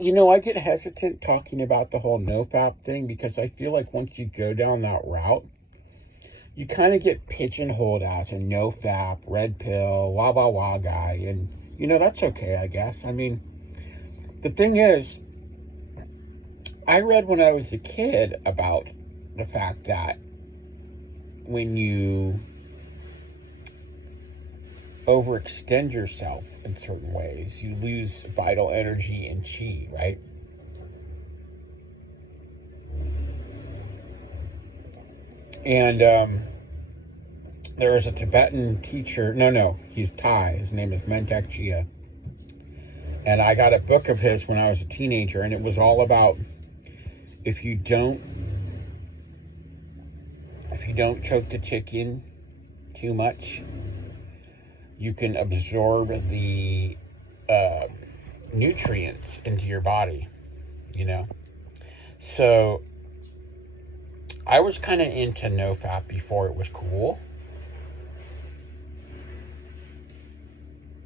I get hesitant talking about the whole nofap thing because I feel like once you go down that route, you kind of get pigeonholed as a nofap, red pill, wah wah wah guy. And, that's okay, I guess. I mean, the thing is, I read when I was a kid about the fact that when you overextend yourself in certain ways, you lose vital energy and chi, right? And there was a Tibetan teacher. No, he's Thai. His name is Mentak Chia. And I got a book of his when I was a teenager, and it was all about if you don't choke the chicken too much, you can absorb the nutrients into your body, you know? So I was kind of into NoFap before it was cool.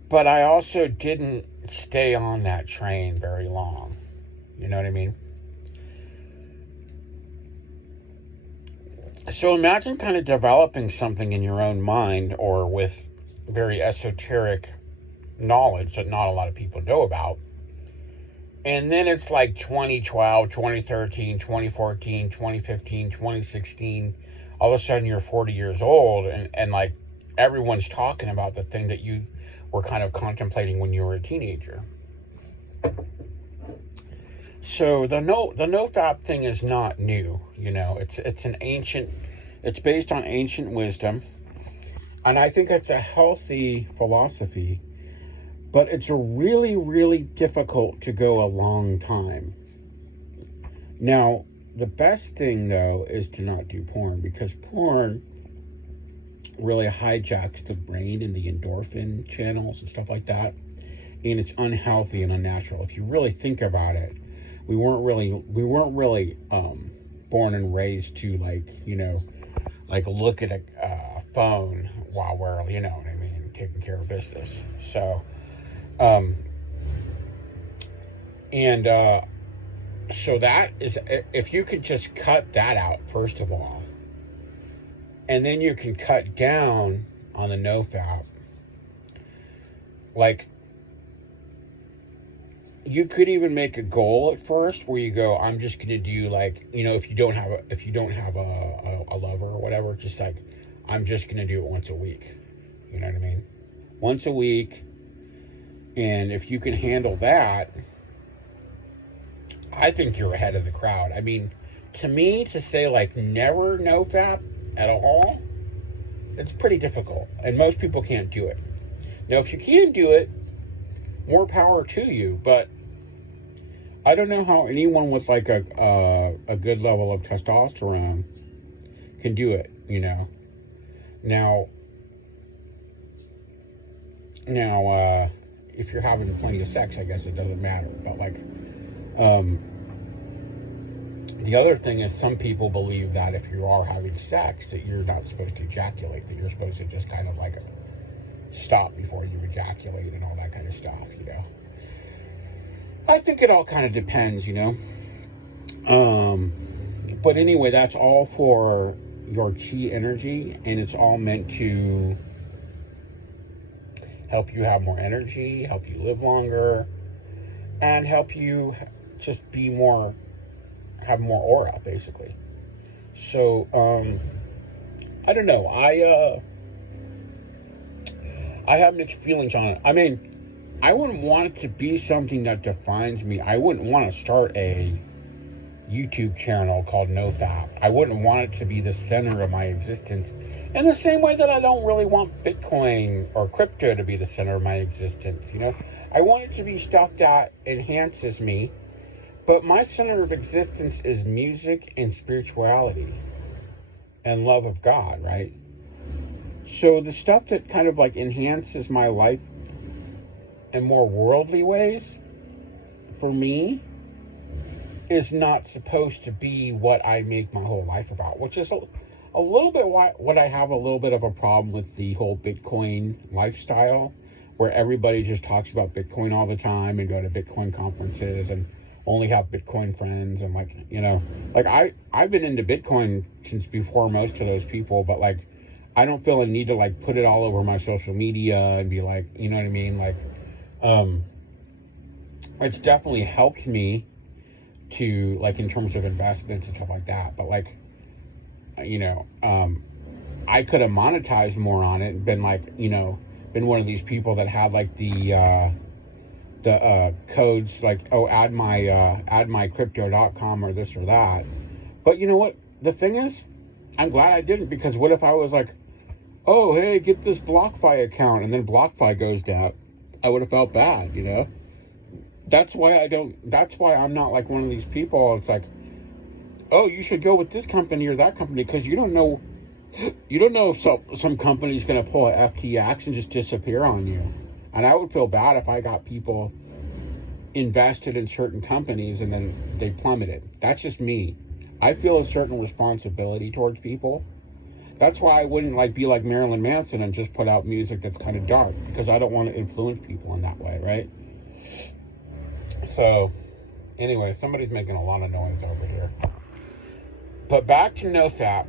But I also didn't stay on that train very long. You know what I mean? So imagine kind of developing something in your own mind or with very esoteric knowledge that not a lot of people know about. And then it's like 2012, 2013, 2014, 2015, 2016. All of a sudden you're 40 years old and like everyone's talking about the thing that you were kind of contemplating when you were a teenager. So the nofap thing is not new, it's based on ancient wisdom, and I think it's a healthy philosophy, but it's a really, really difficult to go a long time. Now, the best thing though is to not do porn, because porn really hijacks the brain and the endorphin channels and stuff like that, and it's unhealthy and unnatural. If you really think about it, we weren't really born and raised to look at a phone while we're taking care of business. So so that is, if you could just cut that out first of all, and then you can cut down on the nofap. Like, you could even make a goal at first where you go, I'm just gonna do if you don't have a lover or whatever, just like, I'm just gonna do it once a week. You know what I mean? Once a week. And if you can handle that, I think you're ahead of the crowd. I mean, to me, to say never nofap at all, it's pretty difficult, and most people can't do it. Now, if you can do it, more power to you, but I don't know how anyone with a good level of testosterone can do it, Now, if you're having plenty of sex, I guess it doesn't matter, but the other thing is, some people believe that if you are having sex, that you're not supposed to ejaculate, that you're supposed to just kind of stop before you ejaculate and all that kind of stuff, I think it all kind of depends, But anyway, that's all for your chi energy, and it's all meant to help you have more energy, help you live longer, and help you just have more aura, basically. So, I don't know. I have mixed feelings on it. I mean, I wouldn't want it to be something that defines me. I wouldn't want to start a YouTube channel called NoFap. I wouldn't want it to be the center of my existence. In the same way that I don't really want Bitcoin or crypto to be the center of my existence, I want it to be stuff that enhances me. But my center of existence is music and spirituality and love of God, right? So the stuff that kind of enhances my life in more worldly ways, for me, is not supposed to be what I make my whole life about, which is a little bit what I have a little bit of a problem with the whole Bitcoin lifestyle, where everybody just talks about Bitcoin all the time and go to Bitcoin conferences. And only have Bitcoin friends, and like, you know, like I've been into Bitcoin since before most of those people, but like I don't feel a need to like put it all over my social media and be like, you know what I mean? Like, it's definitely helped me to like in terms of investments and stuff like that. But like, you know, I could have monetized more on it and been like, you know, been one of these people that had like the codes like, oh, add my crypto.com or this or that. But you know what? The thing is, I'm glad I didn't, because what if I was like, oh, hey, get this BlockFi account, and then BlockFi goes down? I would have felt bad, you know? That's why I'm not like one of these people. It's like, oh, you should go with this company or that company, because you don't know if some company's going to pull a FTX and just disappear on you. And I would feel bad if I got people invested in certain companies and then they plummeted. That's just me. I feel a certain responsibility towards people. That's why I wouldn't like be like Marilyn Manson and just put out music that's kind of dark, because I don't want to influence people in that way, right? So, anyway, somebody's making a lot of noise over here. But back to NoFap.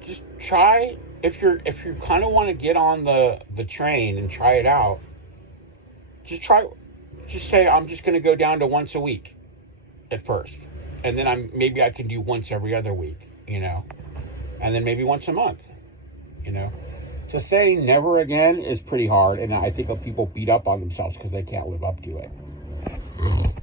Just try, if you kind of want to get on the train and try it out, just say, I'm just going to go down to once a week at first, and then maybe I can do once every other week, you know, and then maybe once a month, you know. To say never again is pretty hard, and I think people beat up on themselves because they can't live up to it.